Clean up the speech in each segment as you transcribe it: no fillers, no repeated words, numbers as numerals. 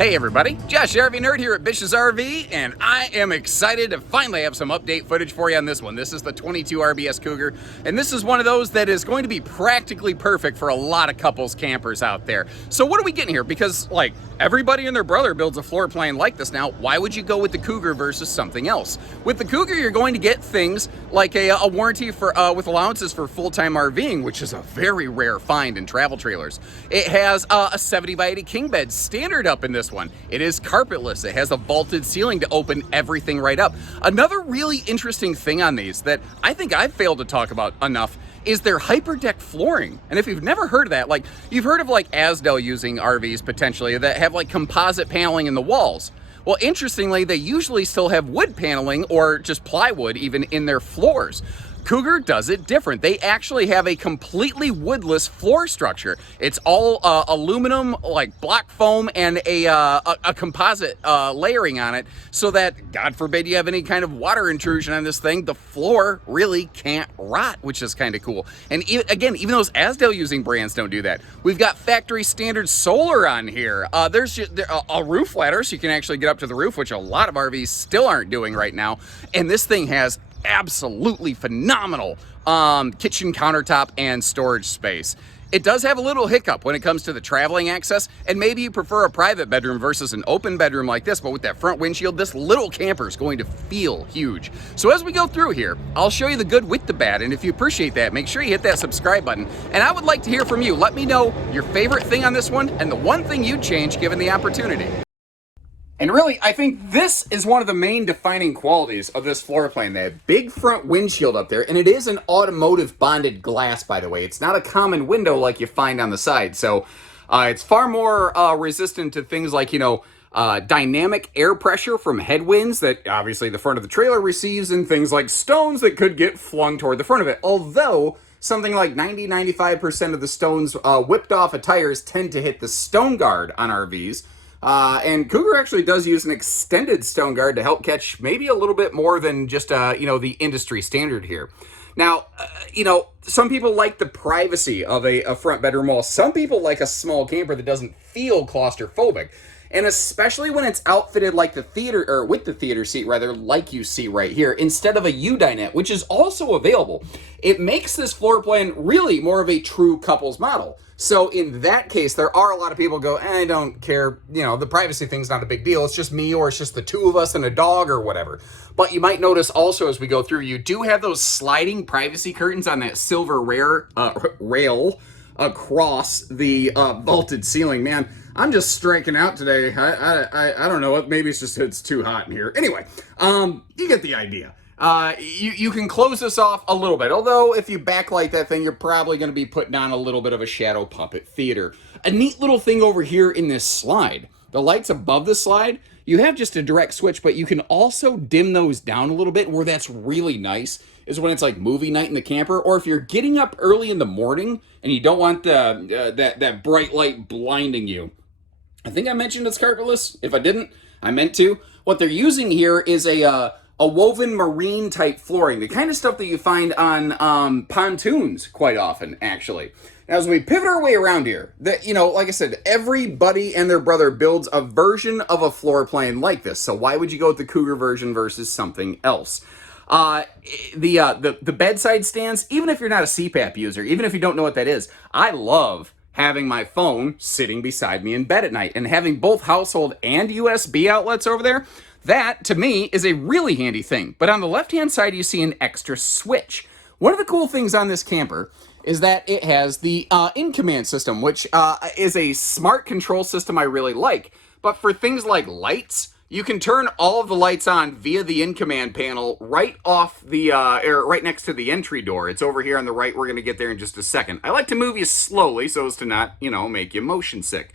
Hey everybody, Josh RV Nerd here at Bish's RV, and I am excited to finally have some update footage for you on this one. This is the 22RBS Cougar, and this is one of those that is going to be practically perfect for a lot of couples campers out there. So what are we getting here? Because like everybody and their brother builds a floor plan like this now, why would you go with the Cougar versus something else? With the Cougar, you're going to get things like a warranty for with allowances for full-time RVing, which is a very rare find in travel trailers. It has a 70 by 80 king bed standard up in this one. It is carpetless. It has a vaulted ceiling to open everything right up. Another really interesting thing on these that I think I've failed to talk about enough is their hyperdeck flooring. And if you've never heard of that, like you've heard of like Asdel using RVs potentially that have like composite paneling in the walls. Well, interestingly, they usually still have wood paneling or just plywood even in their floors. Cougar does it different. They actually have a completely woodless floor structure. It's all aluminum, like block foam, and a composite layering on it, so that, God forbid, you have any kind of water intrusion on this thing, the floor really can't rot, which is kind of cool. And again, even those Asdel using brands don't do that. We've got factory standard solar on here. There's a roof ladder, so you can actually get up to the roof, which a lot of RVs still aren't doing right now. And this thing has absolutely phenomenal kitchen countertop and storage space. It does have a little hiccup when it comes to the traveling access, and maybe you prefer a private bedroom versus an open bedroom like this, but with that front windshield, this little camper is going to feel huge. So as we go through here, I'll show you the good with the bad, and if you appreciate that, make sure you hit that subscribe button. And I would like to hear from you. Let me know your favorite thing on this one and the one thing you'd change given the opportunity. And really, I think this is one of the main defining qualities of this floor plan. They have big front windshield up there, and it is an automotive bonded glass, by the way. It's not a common window like you find on the side. So it's far more resistant to things like, dynamic air pressure from headwinds that obviously the front of the trailer receives, and things like stones that could get flung toward the front of it. Although something like 90-95% of the stones whipped off of tires tend to hit the stone guard on RVs. And Cougar actually does use an extended stone guard to help catch maybe a little bit more than just, the industry standard here. Now, some people like the privacy of a front bedroom wall. Some people like a small camper that doesn't feel claustrophobic. And especially when it's outfitted like the theater, or with the theater seat rather, like you see right here, instead of a U-dinette, which is also available. It makes this floor plan really more of a true couples model. So in that case, there are a lot of people who go, I don't care, the privacy thing's not a big deal. It's just me, or it's just the two of us and a dog or whatever. But you might notice also as we go through, you do have those sliding privacy curtains on that silver rail across the vaulted ceiling. Man, I'm just striking out today. I don't know. Maybe it's too hot in here. Anyway, you get the idea. You can close this off a little bit, although if you backlight that thing, you're probably going to be putting on a little bit of a shadow puppet theater. A neat little thing over here in this slide, the lights above the slide, you have just a direct switch, but you can also dim those down a little bit. Where that's really nice is when it's like movie night in the camper, or if you're getting up early in the morning and you don't want that bright light blinding you. I think I mentioned it's carpetless. If I didn't, I meant to. What they're using here is a woven marine type flooring, the kind of stuff that you find on pontoons quite often, actually. Now, as we pivot our way around here, like I said, everybody and their brother builds a version of a floor plan like this. So why would you go with the Cougar version versus something else? The bedside stands, even if you're not a CPAP user, even if you don't know what that is, I love having my phone sitting beside me in bed at night, and having both household and USB outlets over there. That, to me, is a really handy thing. But on the left-hand side, you see an extra switch. One of the cool things on this camper is that it has the in-command system, which is a smart control system I really like. But for things like lights, you can turn all of the lights on via the in-command panel right off the, right next to the entry door. It's over here on the right. We're going to get there in just a second. I like to move you slowly so as to not, make you motion sick.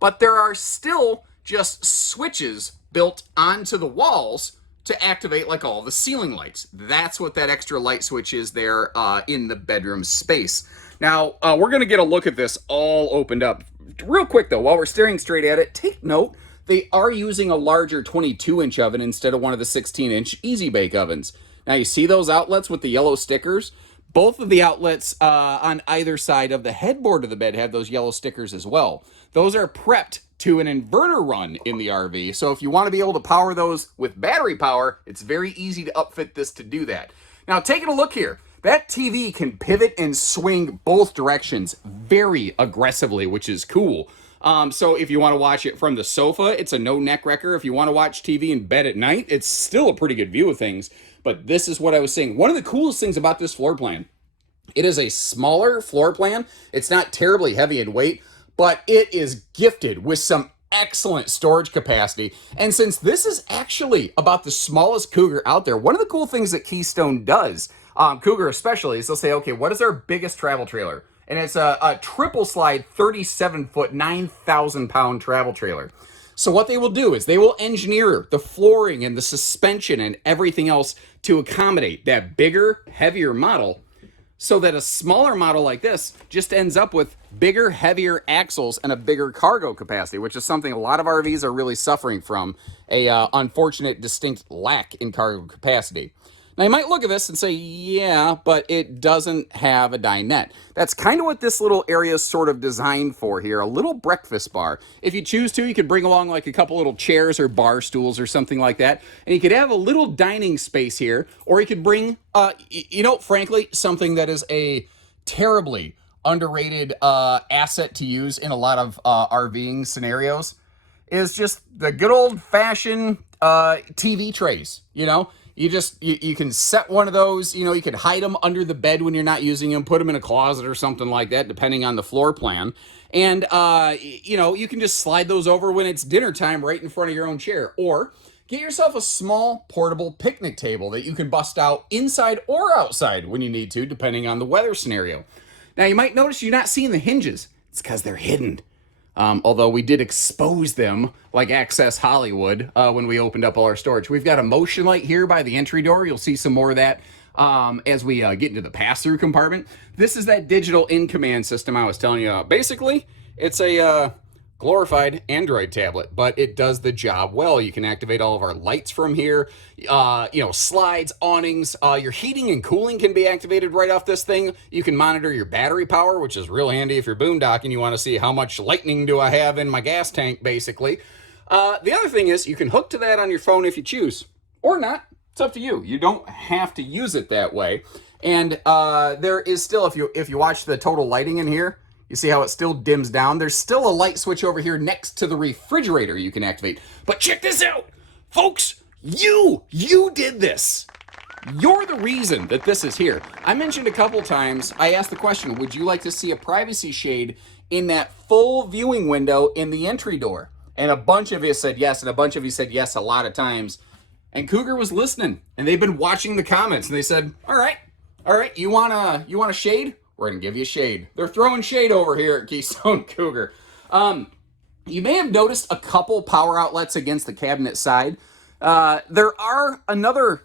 But there are still just switches built onto the walls to activate like all the ceiling lights. That's what that extra light switch is there in the bedroom space. Now, we're going to get a look at this all opened up. Real quick, though, while we're staring straight at it, take note, they are using a larger 22-inch oven instead of one of the 16-inch Easy Bake ovens. Now, you see those outlets with the yellow stickers? Both of the outlets on either side of the headboard of the bed have those yellow stickers as well. Those are prepped to an inverter run in the RV. So if you want to be able to power those with battery power, it's very easy to upfit this to do that. Now, taking a look here, that TV can pivot and swing both directions very aggressively, which is cool. So if you want to watch it from the sofa, it's a no neck wrecker. If you want to watch TV in bed at night, it's still a pretty good view of things. But this is what I was saying. One of the coolest things about this floor plan, it is a smaller floor plan. It's not terribly heavy in weight, but it is gifted with some excellent storage capacity. And since this is actually about the smallest Cougar out there, one of the cool things that Keystone does, Cougar especially, is they'll say, okay, what is our biggest travel trailer? And it's a triple slide 37-foot, 9,000-pound travel trailer. So what they will do is they will engineer the flooring and the suspension and everything else to accommodate that bigger, heavier model, so that a smaller model like this just ends up with bigger, heavier axles and a bigger cargo capacity, which is something a lot of RVs are really suffering from, a unfortunate distinct lack in cargo capacity. Now, you might look at this and say, yeah, but it doesn't have a dinette. That's kind of what this little area is sort of designed for here, a little breakfast bar. If you choose to, you could bring along like a couple little chairs or bar stools or something like that, and you could have a little dining space here, or you could bring, frankly, something that is a terribly underrated asset to use in a lot of RVing scenarios, is just the good old-fashioned TV trays, You can set one of those, you can hide them under the bed when you're not using them, put them in a closet or something like that, depending on the floor plan. And, you can just slide those over when it's dinner time right in front of your own chair. Or get yourself a small portable picnic table that you can bust out inside or outside when you need to, depending on the weather scenario. Now, you might notice you're not seeing the hinges. It's because they're hidden. Although we did expose them like Access Hollywood when we opened up all our storage. We've got a motion light here by the entry door. You'll see some more of that as we get into the pass-through compartment. This is that digital in-command system I was telling you about. Basically, it's a glorified Android tablet, but it does the job well. You can activate all of our lights from here, slides, awnings, your heating and cooling can be activated right off this thing. You can monitor your battery power, which is real handy if you're boondocking. You want to see how much lightning do I have in my gas tank, basically. The other thing is you can hook to that on your phone if you choose, or not. It's up to you. You don't have to use it that way. And there is still, if you watch the total lighting in here, you see how it still dims down? There's still a light switch over here next to the refrigerator you can activate. But check this out, folks. You did this. You're the reason that this is here. I mentioned a couple times, I asked the question, would you like to see a privacy shade in that full viewing window in the entry door? And a bunch of you said yes, and a bunch of you said yes a lot of times. And Cougar was listening, and they've been watching the comments, and they said, all right, you want a shade? We're going to give you shade. They're throwing shade over here at Keystone Cougar. You may have noticed a couple power outlets against the cabinet side. There are another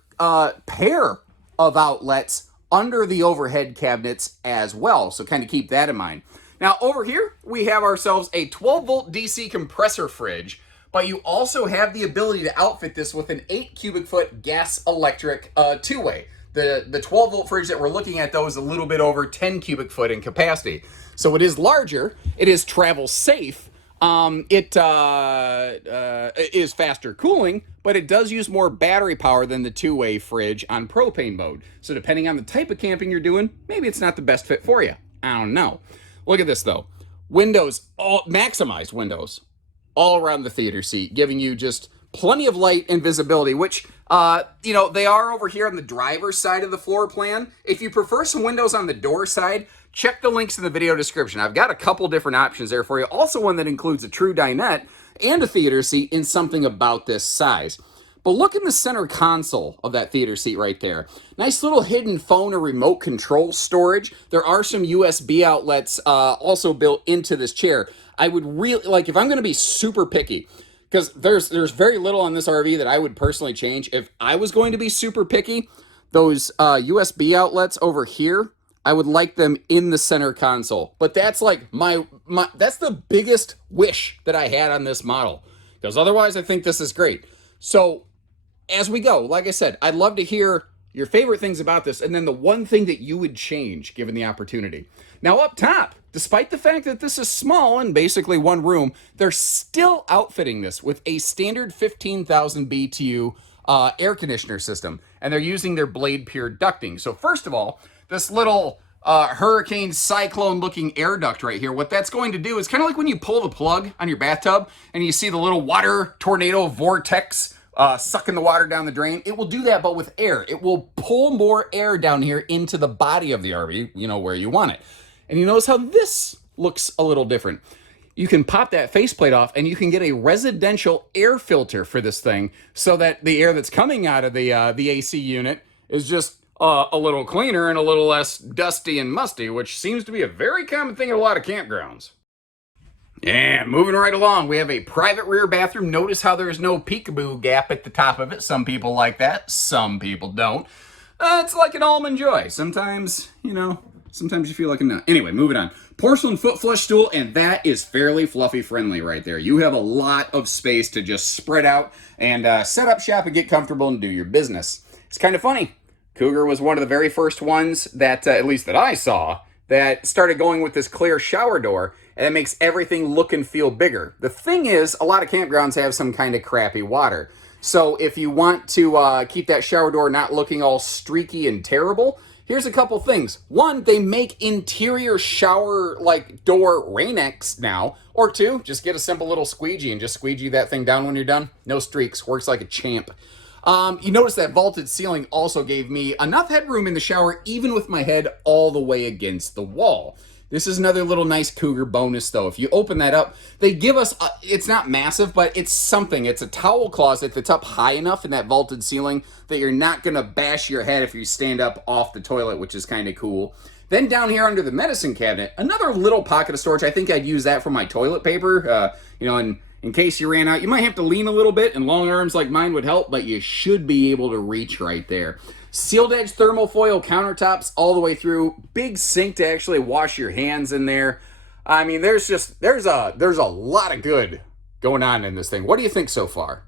pair of outlets under the overhead cabinets as well, so kind of keep that in mind. Now, over here, we have ourselves a 12-volt DC compressor fridge, but you also have the ability to outfit this with an 8 cubic foot gas-electric two-way. The 12-volt fridge that we're looking at, though, is a little bit over 10 cubic foot in capacity. So it is larger. It is travel safe. It is faster cooling, but it does use more battery power than the two-way fridge on propane mode. So depending on the type of camping you're doing, maybe it's not the best fit for you. I don't know. Look at this, though. Maximized windows all around the theater seat, giving you just plenty of light and visibility, which, they are over here on the driver's side of the floor plan. If you prefer some windows on the door side, check the links in the video description. I've got a couple different options there for you. Also one that includes a true dinette and a theater seat in something about this size. But look in the center console of that theater seat right there. Nice little hidden phone or remote control storage. There are some USB outlets also built into this chair. I would really, if I'm going to be super picky, because there's very little on this RV that I would personally change. If I was going to be super picky, those USB outlets over here, I would like them in the center console. But that's like that's the biggest wish that I had on this model. Because otherwise, I think this is great. So as we go, like I said, I'd love to hear your favorite things about this, and then the one thing that you would change given the opportunity. Now up top, Despite the fact that this is small and basically one room, they're still outfitting this with a standard 15,000 BTU air conditioner system, and they're using their blade pure ducting. So first of all, this little hurricane cyclone looking air duct right here, what that's going to do is kind of like when you pull the plug on your bathtub and you see the little water tornado vortex sucking the water down the drain. It will do that, but with air. It will pull more air down here into the body of the RV, you know, where you want it. And you notice how this looks a little different. You can pop that faceplate off and you can get a residential air filter for this thing so that the air that's coming out of the AC unit is just a little cleaner and a little less dusty and musty, which seems to be a very common thing at a lot of campgrounds. And moving right along, we have a private rear bathroom. Notice how there's no peekaboo gap at the top of it. Some people like that, some people don't. It's like an almond joy. Sometimes, you know, sometimes you feel like a nut. Anyway, moving on. Porcelain foot flush stool, and that is fairly fluffy friendly right there. You have a lot of space to just spread out and set up shop and get comfortable and do your business. It's kind of funny. Cougar was one of the very first ones that, at least that I saw, that started going with this clear shower door, and it makes everything look and feel bigger. The thing is, a lot of campgrounds have some kind of crappy water. So if you want to keep that shower door not looking all streaky and terrible, here's a couple things. One, they make interior shower like door rain-x now. Or two, just get a simple little squeegee and just squeegee that thing down when you're done. No streaks, works like a champ. You notice that vaulted ceiling also gave me enough headroom in the shower, even with my head all the way against the wall. This is another little nice Cougar bonus, though. If you open that up, they give us, it's not massive, but it's something. It's a towel closet that's up high enough in that vaulted ceiling that you're not going to bash your head if you stand up off the toilet, which is kind of cool. Then down here under the medicine cabinet, another little pocket of storage. I think I'd use that for my toilet paper, you know, in case you ran out. You might have to lean a little bit, and long arms like mine would help, but you should be able to reach right there. Sealed edge thermofoil countertops all the way through. Big sink to actually wash your hands in there. I mean, there's a lot of good going on in this thing. What do you think so far?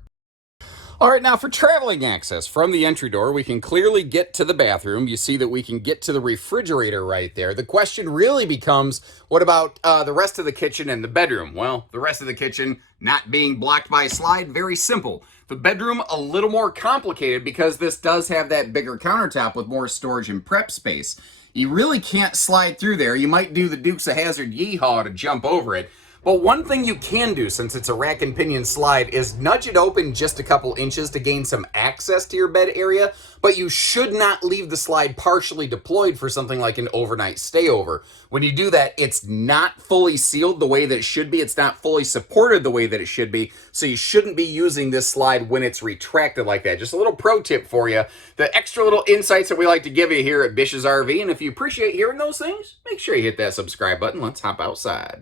All right, now for traveling access from the entry door, we can clearly get to the bathroom. You see that we can get to the refrigerator right there. The question really becomes, what about the rest of the kitchen and the bedroom? Well, the rest of the kitchen not being blocked by a slide, very simple. The bedroom, a little more complicated because this does have that bigger countertop with more storage and prep space. You really can't slide through there. You might do the Dukes of Hazzard yeehaw to jump over it. But one thing you can do, since it's a rack and pinion slide, is nudge it open just a couple inches to gain some access to your bed area, but you should not leave the slide partially deployed for something like an overnight stayover. When you do that, it's not fully sealed the way that it should be. It's not fully supported the way that it should be, so you shouldn't be using this slide when it's retracted like that. Just a little pro tip for you. The extra little insights that we like to give you here at Bish's RV, and if you appreciate hearing those things, make sure you hit that subscribe button. Let's hop outside.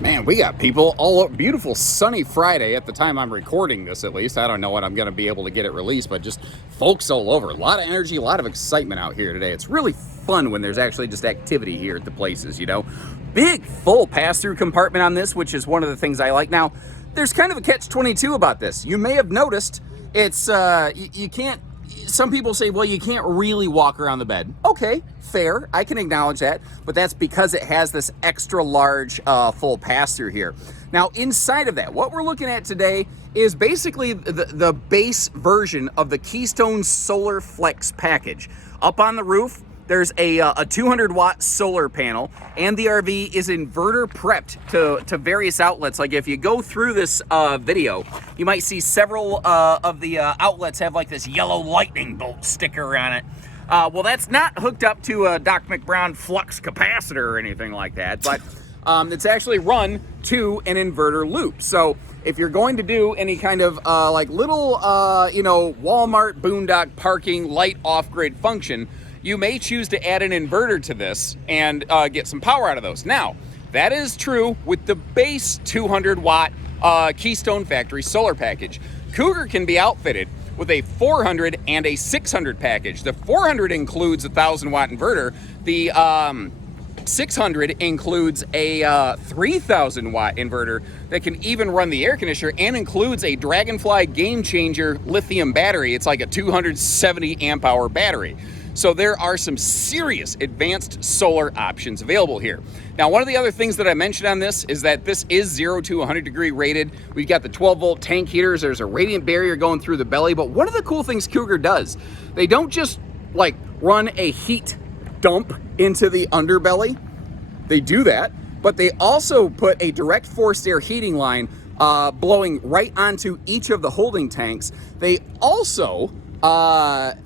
Man, we got people all up. Beautiful sunny Friday at the time I'm recording this, at least. I don't know when I'm going to be able to get it released, but just folks all over. A lot of energy, a lot of excitement out here today. It's really fun when there's actually just activity here at the places, you know. Big, full pass-through compartment on this, which is one of the things I like. Now, there's kind of a catch-22 about this. You may have noticed it's, you can't, some people say, well, you can't really walk around the bed. Okay, fair. I can acknowledge that, but that's because it has this extra large full pass-through here. Now, inside of that, what we're looking at today is basically the base version of the Keystone Solar Flex package. Up on the roof, there's a 200-watt solar panel, and the RV is inverter prepped to various outlets. Like if you go through this video, you might see several of the outlets have like this yellow lightning bolt sticker on it. Well, that's not hooked up to a Doc McBrown flux capacitor or anything like that, but it's actually run to an inverter loop. So if you're going to do any kind of like little, you know, Walmart boondock parking light off-grid function, you may choose to add an inverter to this and get some power out of those. Now, that is true with the base 200-watt Keystone Factory solar package. Cougar can be outfitted with a 400 and a 600 package. The 400 includes a 1,000-watt inverter. The 600 includes a 3,000-watt inverter that can even run the air conditioner and includes a Dragonfly Game Changer lithium battery. It's like a 270 amp hour battery. So there are some serious advanced solar options available here. Now, one of the other things that I mentioned on this is that this is 0 to 100 degree rated. We've got the 12-volt tank heaters. There's a radiant barrier going through the belly. But one of the cool things Cougar does, they don't just like run a heat dump into the underbelly. They do that, but they also put a direct forced air heating line blowing right onto each of the holding tanks. They also, what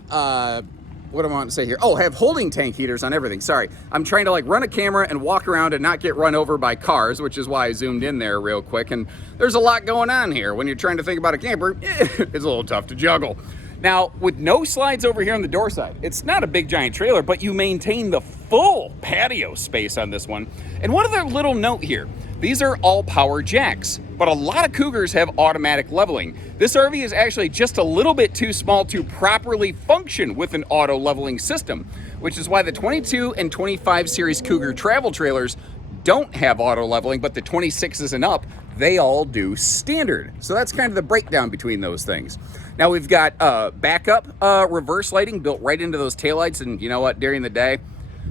do I want to say here? Oh, have holding tank heaters on everything. Sorry, I'm trying to like run a camera and walk around and not get run over by cars, which is why I zoomed in there real quick. And there's a lot going on here. When you're trying to think about a camper, it's a little tough to juggle. Now, with no slides over here on the door side, it's not a big giant trailer, but you maintain the full patio space on this one. And one other little note here, these are all power jacks, but a lot of Cougars have automatic leveling. This RV is actually just a little bit too small to properly function with an auto leveling system, which is why the 22 and 25 series Cougar travel trailers don't have auto leveling, but the 26s and up, they all do standard. So that's kind of the breakdown between those things. Now we've got backup reverse lighting built right into those taillights, and you know what, during the day,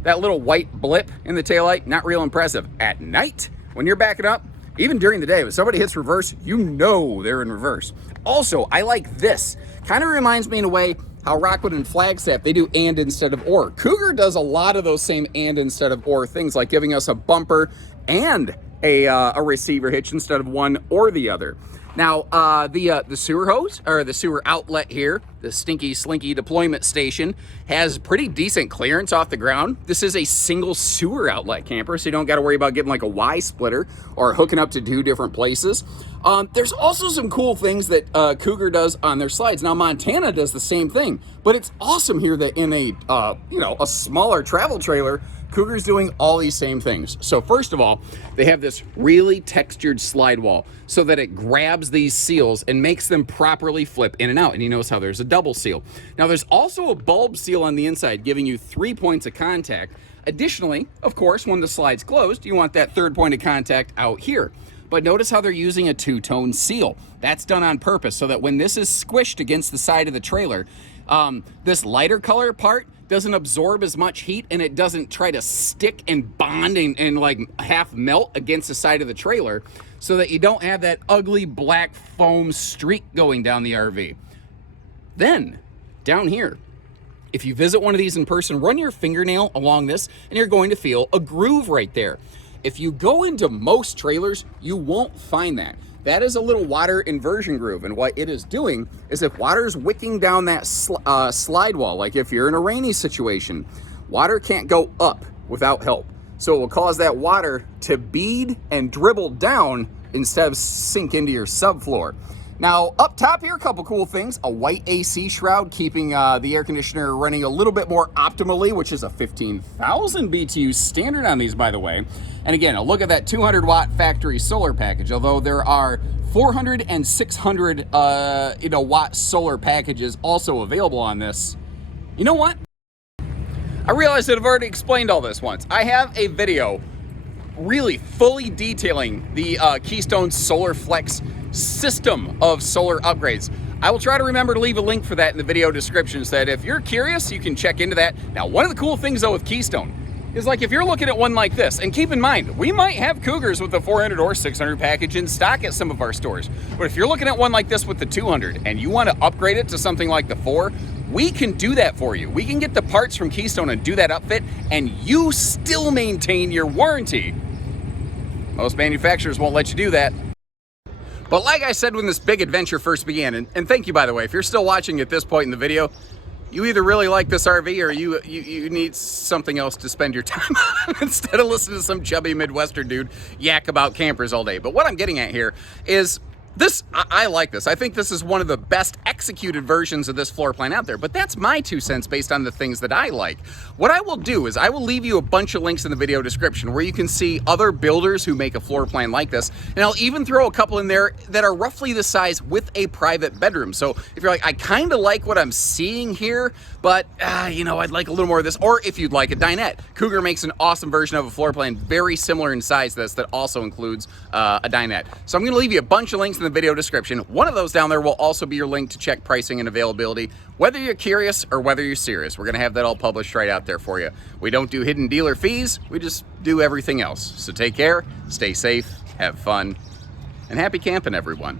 that little white blip in the taillight, not real impressive. At night, when you're backing up, even during the day, when somebody hits reverse, you know they're in reverse. Also, I like this. Kind of reminds me in a way how Rockwood and Flagstaff, they do and instead of or. Cougar does a lot of those same and instead of or things, like giving us a bumper and a receiver hitch instead of one or the other. Now, the sewer hose, or the sewer outlet here, the Stinky Slinky deployment station, has pretty decent clearance off the ground. This is a single sewer outlet camper, so you don't got to worry about getting like a Y-splitter or hooking up to two different places. There's also some cool things that Cougar does on their slides. Now, Montana does the same thing, but it's awesome here that in a, a smaller travel trailer, Cougar's doing all these same things. So first of all, they have this really textured slide wall so that it grabs these seals and makes them properly flip in and out. And you notice how there's a double seal. Now there's also a bulb seal on the inside giving you 3 points of contact. Additionally, of course, when the slide's closed, you want that third point of contact out here. But notice how they're using a two-tone seal. That's done on purpose so that when this is squished against the side of the trailer, this lighter color part doesn't absorb as much heat, and it doesn't try to stick and bond and like half melt against the side of the trailer, so that you don't have that ugly black foam streak going down the RV. Then down here, if you visit one of these in person, run your fingernail along this and you're going to feel a groove right there. If you go into most trailers, you won't find that. That is a little water inversion groove, and what it is doing is if water's wicking down that slide wall, like if you're in a rainy situation, water can't go up without help. So it will cause that water to bead and dribble down instead of sink into your subfloor. Now, up top here, a couple cool things. A white AC shroud, keeping the air conditioner running a little bit more optimally, which is a 15,000 BTU standard on these, by the way. And again, a look at that 200-watt factory solar package, although there are 400 and 600 watt solar packages also available on this. You know what? I realized that I've already explained all this once. I have a video really fully detailing the Keystone Solar Flex system of solar upgrades. I will try to remember to leave a link for that in the video description so that if you're curious, you can check into that. Now, one of the cool things though with Keystone is, like, if you're looking at one like this, and keep in mind, we might have Cougars with the 400 or 600 package in stock at some of our stores, but if you're looking at one like this with the 200 and you want to upgrade it to something like the 4, we can do that for you. We can get the parts from Keystone and do that upfit, and you still maintain your warranty. Most manufacturers won't let you do that. But like I said when this big adventure first began, and thank you, by the way, if you're still watching at this point in the video, you either really like this RV or you need something else to spend your time on instead of listening to some chubby Midwestern dude yak about campers all day. But what I'm getting at here is this, I like this. I think this is one of the best executed versions of this floor plan out there, but that's my 2 cents based on the things that I like. What I will do is I will leave you a bunch of links in the video description where you can see other builders who make a floor plan like this, and I'll even throw a couple in there that are roughly the size with a private bedroom. So if you're like, I kind of like what I'm seeing here, but I'd like a little more of this, or if you'd like a dinette, Cougar makes an awesome version of a floor plan very similar in size to this that also includes a dinette. So I'm going to leave you a bunch of links in in the video description. One of those down there will also be your link to check pricing and availability, whether you're curious or whether you're serious. We're going to have that all published right out there for you. We don't do hidden dealer fees. We just do everything else. So take care, stay safe, have fun, and happy camping, everyone.